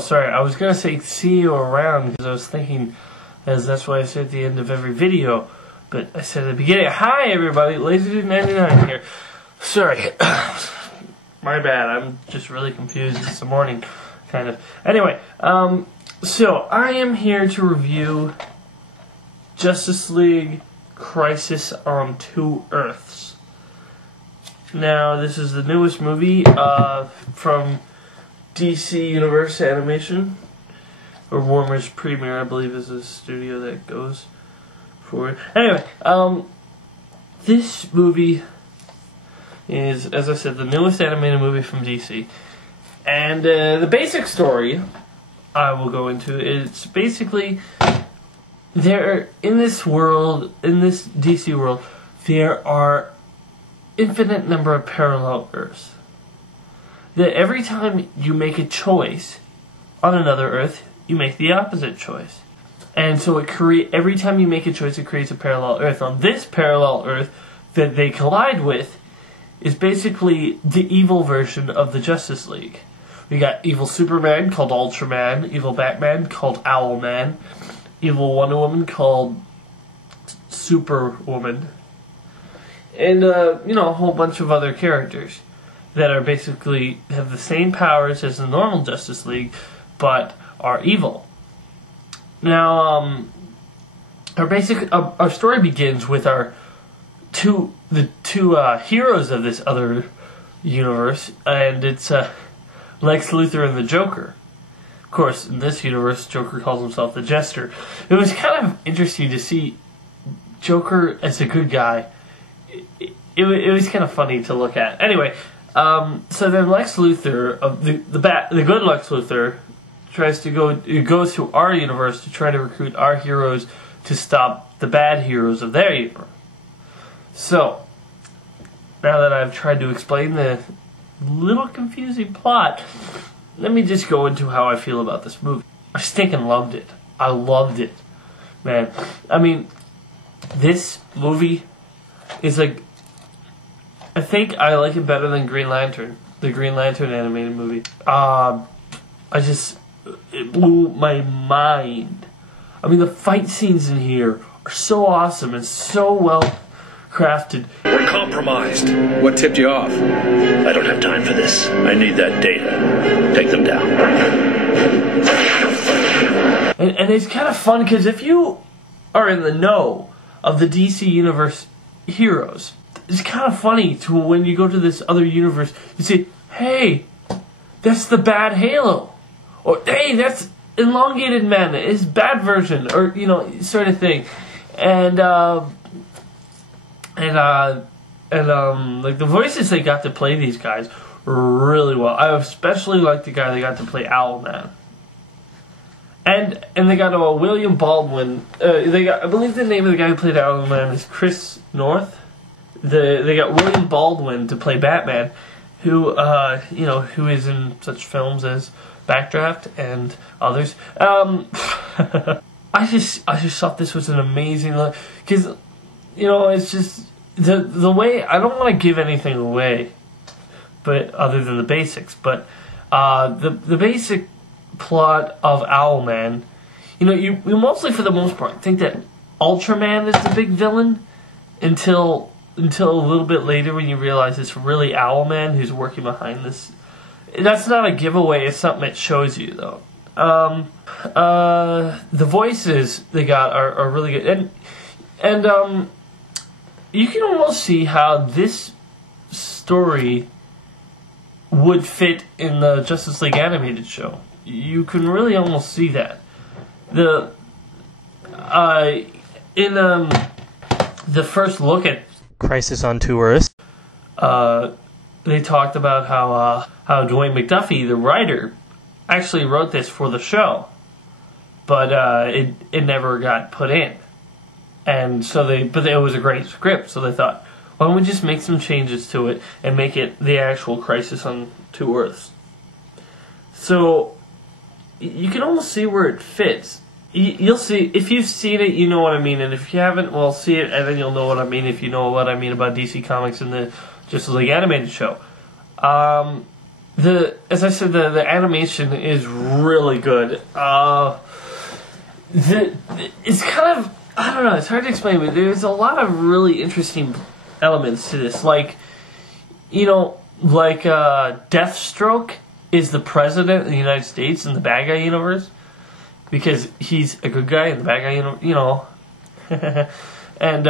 sorry. I was gonna say see you around because I was thinking, as that's what I say at the end of every video. But I said at the beginning, hi everybody, LaserDude99 here. Sorry, my bad. I'm just really confused. It's the morning, kind of. Anyway, so I am here to review Justice League Crisis on Two Earths. Now, this is the newest movie from DC Universe Animation, or Warner's Premiere, I believe, is the studio that goes for it. Anyway, this movie is, as I said, the newest animated movie from DC. And the basic story I will go into is basically in this world, in this DC world, there are infinite number of parallel Earths. That every time you make a choice on another Earth, you make the opposite choice. And so every time you make a choice, it creates a parallel Earth. On this parallel Earth that they collide with is basically the evil version of the Justice League. We got evil Superman called Ultraman, evil Batman called Owlman, evil Wonder Woman called Superwoman, and a whole bunch of other characters that are basically have the same powers as the normal Justice League, but are evil. Now, our story begins with the two heroes of this other universe, and it's Lex Luthor and the Joker. Of course, in this universe, Joker calls himself the Jester. It was kind of interesting to see Joker as a good guy. It was kind of funny to look at. Anyway, so then Lex Luthor, the good Lex Luthor, goes to our universe to try to recruit our heroes to stop the bad heroes of their universe. So, now that I've tried to explain the little confusing plot, let me just go into how I feel about this movie. I stinking loved it. I loved it. Man, I mean, this movie is like, I think I like it better than Green Lantern, the Green Lantern animated movie. It blew my mind. I mean, the fight scenes in here are so awesome and so well crafted. We're compromised. What tipped you off? I don't have time for this. I need that data. Take them down. And it's kind of fun because if you are in the know of the DC Universe heroes, it's kind of funny to when you go to this other universe, you say, hey, that's the bad Halo. Or, hey, that's Elongated Man, his bad version. Or, sort of thing. And the voices they got to play these guys really well. I especially like the guy they got to play Owlman. And they got William Baldwin. I believe the name of the guy who played Owlman is Chris North. They got William Baldwin to play Batman, who is in such films as Backdraft and others. I just thought this was an amazing look because it's just the way. I don't want to give anything away, but other than the basics, but the basic plot of Owlman, you mostly for the most part think that Ultraman is the big villain until a little bit later when you realize it's really Owlman who's working behind this. That's not a giveaway, it's something it shows you, though. The voices they got are really good. And you can almost see how this story would fit in the Justice League animated show. You can really almost see that. In the first look at Crisis on Two Earths, they talked about how Dwayne McDuffie, the writer, actually wrote this for the show, but it never got put in, and so it was a great script, so they thought, why don't we just make some changes to it and make it the actual Crisis on Two Earths? So you can almost see where it fits. You'll see, if you've seen it, you know what I mean, and if you haven't, well, see it, and then you'll know what I mean if you know what I mean about DC Comics and the Justice League animated show. as I said, the animation is really good. It's kind of, I don't know, it's hard to explain, but there's a lot of really interesting elements to this. Like, Deathstroke is the president of the United States in the bad guy universe because he's a good guy in the bad guy universe, and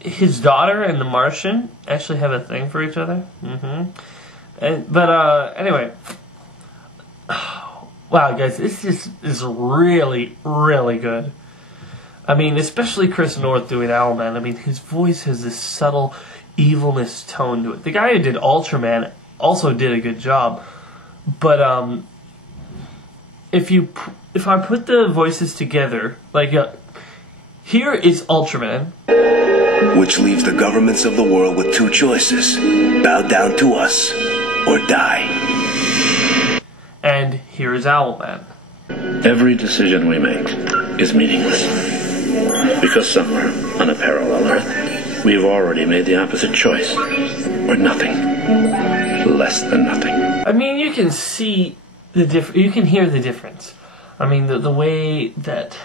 his daughter and the Martian actually have a thing for each other. Anyway, wow, guys, this is really, really good. I mean, especially Chris North doing Owlman. I mean, his voice has this subtle evilness tone to it. The guy who did Ultraman also did a good job, but if I put the voices together, like here is Ultraman, which leaves the governments of the world with two choices: bow down to us or die. And here is Owlman. Every decision we make is meaningless. Because somewhere on a parallel Earth, we've already made the opposite choice. Or nothing. Less than nothing. I mean, you can see you can hear the difference. I mean, the way that...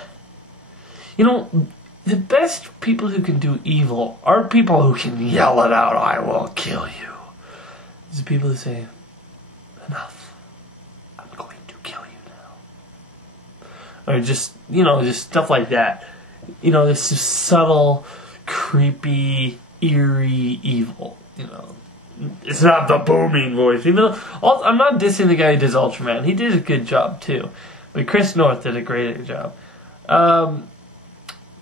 the best people who can do evil aren't people who can yell it out, "I will kill you." It's the people who say, "Enough. I'm going to kill you now." Or just stuff like that. This subtle, creepy, eerie evil. It's not the booming voice. I'm not dissing the guy who does Ultraman. He did a good job too, but Chris North did a great job.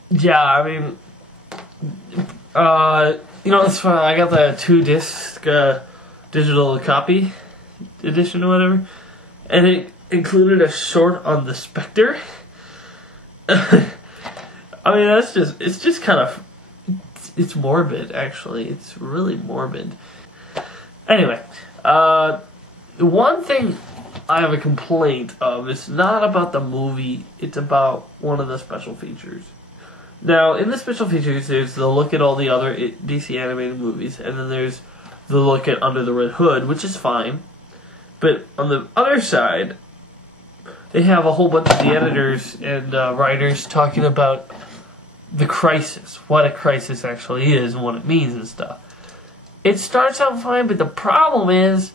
Yeah, I mean, it's fun. I got the 2-disc digital copy edition or whatever, and it included a short on the Spectre. I mean, it's just kind of, it's morbid, actually. It's really morbid. Anyway, one thing I have a complaint of, it's not about the movie, it's about one of the special features. Now, in the special features, there's the look at all the other DC animated movies, and then there's the look at Under the Red Hood, which is fine. But on the other side, they have a whole bunch of the editors and writers talking about the crisis, what a crisis actually is and what it means and stuff. It starts out fine, but the problem is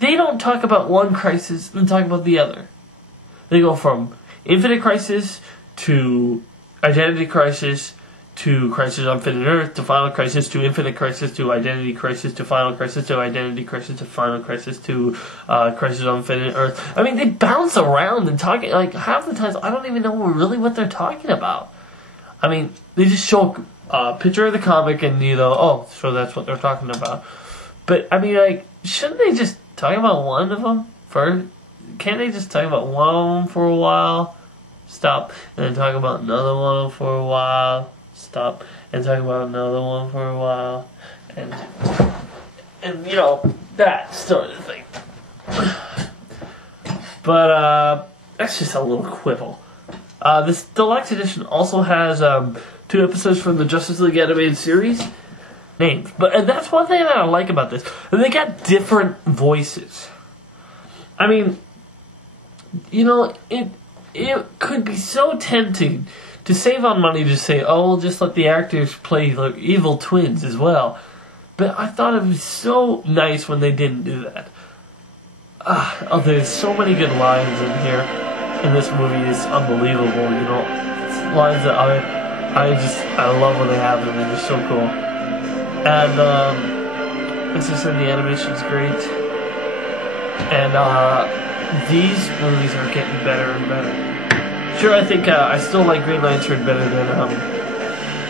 they don't talk about one crisis and talk about the other. They go from Infinite Crisis to Identity Crisis to Crisis on Infinite Earth to Final Crisis to Infinite Crisis to Identity Crisis to Final Crisis to Identity Crisis to Final Crisis to Crisis on Infinite Earth. I mean, they bounce around and talking, like, half the times I don't even know really what they're talking about. I mean, they just show a picture of the comic and so that's what they're talking about. But, I mean, like, shouldn't they just talk about one of them first? Can't they just talk about one of them for a while, stop, and then talk about another one for a while, stop, and talk about another one for a while, and that sort of thing. But, that's just a little quibble. This deluxe edition also has 2 episodes from the Justice League animated series named. And that's one thing that I like about this. They got different voices. I mean, it could be so tempting to save on money to say, we'll just let the actors play the evil twins as well. But I thought it was so nice when they didn't do that. There's so many good lines in here. In this movie is unbelievable, lines that I love when they happen. They're just so cool. And as I said, the animation's great. And these movies are getting better and better. Sure, I think I still like Green Lantern better than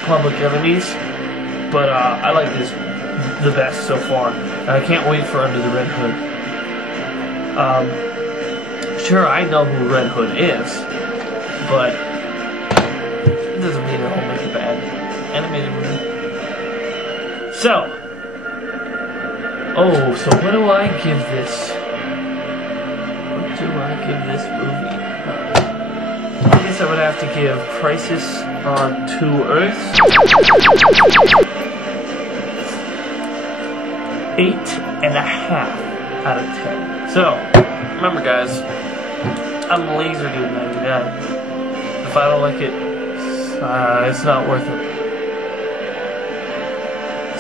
Public Enemies, but I like this the best so far. And I can't wait for Under the Red Hood. Sure, I know who Red Hood is, but it doesn't mean it'll make a bad animated movie. So what do I give this? What do I give this movie? I guess I would have to give Crisis on 2 Earths 8.5. out of 10. So, remember guys, I'm LaserDude99. If I don't like it, it's not worth it.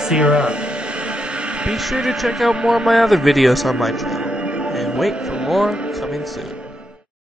See you around. Be sure to check out more of my other videos on my channel, and wait for more coming soon.